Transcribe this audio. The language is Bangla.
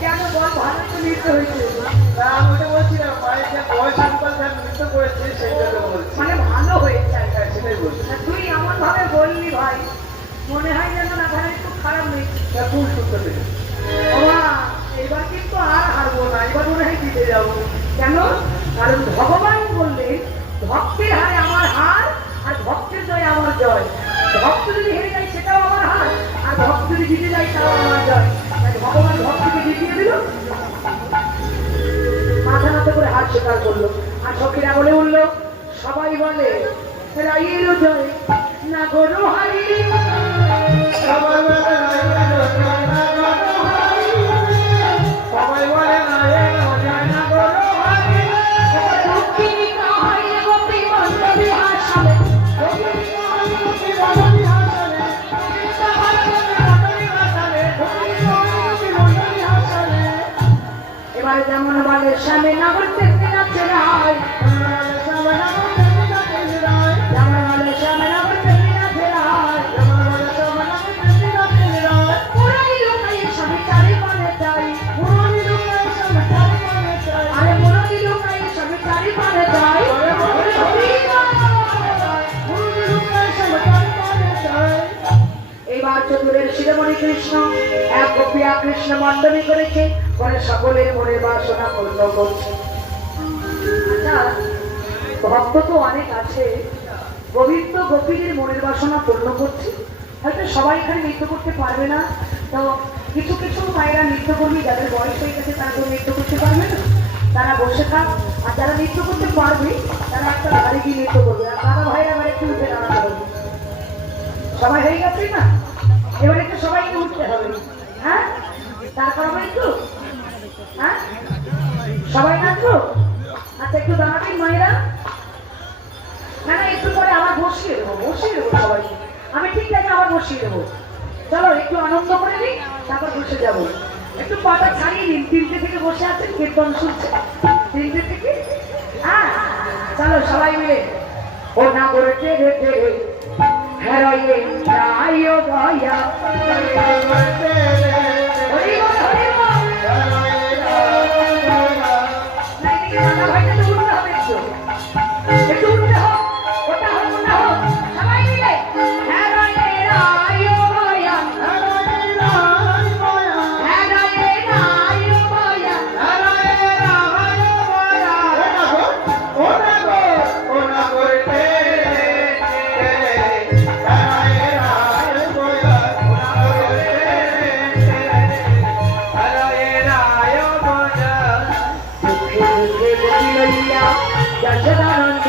কেন বল, ভালো তো নৃত্য হয়েছে। আমি ওটা বলছি না, মায়ের যে বয়স অনুপাত যা নৃত্য করেছে সেইটা বলছি। মানে ভালো হয়েছে। হ্যাঁ, সেটাই বলছি। তুই এমন ভাবে বললি ভাই, মনে হয় যেন না ঘরে একটু খারাপ হয়েছে। খুব সুন্দর পেয়েছে। বাবা এবার কিন্তু আর হারবো না, এবার মনে হয় জিতে যাবো। কেন? কারণ ভগবান বললেন ভক্তের হারে আমার হার, আর ভক্তের জয় আমার জয়। ভক্ত যদি হেরে যায় সেটাও আমার হার, আর ভক্ত যদি জিতে যায় তাও আমার জয়। তাই ভগবান ভক্তকে জিতিয়ে দিল, মাথা নত করে হার স্বীকার করলো। আর সখীরা বলে উঠলো, সবাই বলে রাইয়েরও জয় না গরু হারি। সবাই বলে না এলো যায় না গরু হারি। দক্ষিণী কাহাই গোপী বন্ধবী হাসালে, এবার যেমন বলে স্বামী নগর থেকে যাচ্ছে রায়, যেমন বলে স্বামী নগর থেকে যাচ্ছে রায়। পুরানি লোকাই স্বামী চারি পানে চাই, আরে পুরানি লোকাই স্বামী চারি পানে চাই। এইবার চতুরের শিরোমণি কৃষ্ণ এক গোপিয়া কৃষ্ণ মণ্ডলী করেছে, করে সকলের মনে বাসনা পূর্ণ করছে। আচ্ছা, ভক্ত তো অনেক আছে, গোবিন্দ গোপীদের মনের বাসনা পূর্ণ করছে। হয়তো সবাই এখানে নৃত্য করতে পারবে না, তো কিছু কিছু মায়েরা নৃত্য কর্মী যাদের বয়স হয়ে গেছে তারা তো নৃত্য করতে পারবে না, তারা বসে থাক। আর যারা নৃত্য করতে পারবে তারা একটা ধারে গিয়ে নৃত্য করবে। আর দাদা ভাইরা আবার একটু উঠে দাঁড়াতে হবে। সবাই হয়ে গেছে না? এবার একটু সবাইকে উঠতে হবে। হ্যাঁ, তারপর আবার একটু, হ্যাঁ সবাই নাচবো। আচ্ছা একটু দাঁড়াবেন মায়েরা। না না, একটু পরে আবার বসিয়ে দেবো, বসিয়ে দেবো সবাইকে। আমি ঠিক আছে আবার বসিয়ে দেবো। চলো একটু আনন্দ করে নিই, তারপর বসে যাবো। একটু পাটা ছাড়িয়ে দিন, 3টে থেকে বসে আছেন, কীর্তন শুনছে 3টে থেকে। হ্যাঁ চলো সবাই মিলে ও না করে টেরে টেরে হেরোয়ে যাইও দয়া। ভাইটা তো উঠতে হবে, একটু উঠতে হোক, ওটা হোক ওটা হোক, সবাই মিলে হেরোয়ে যাইও দয়া, হেরোয়ে যাইও দয়া। যশোদানন্দ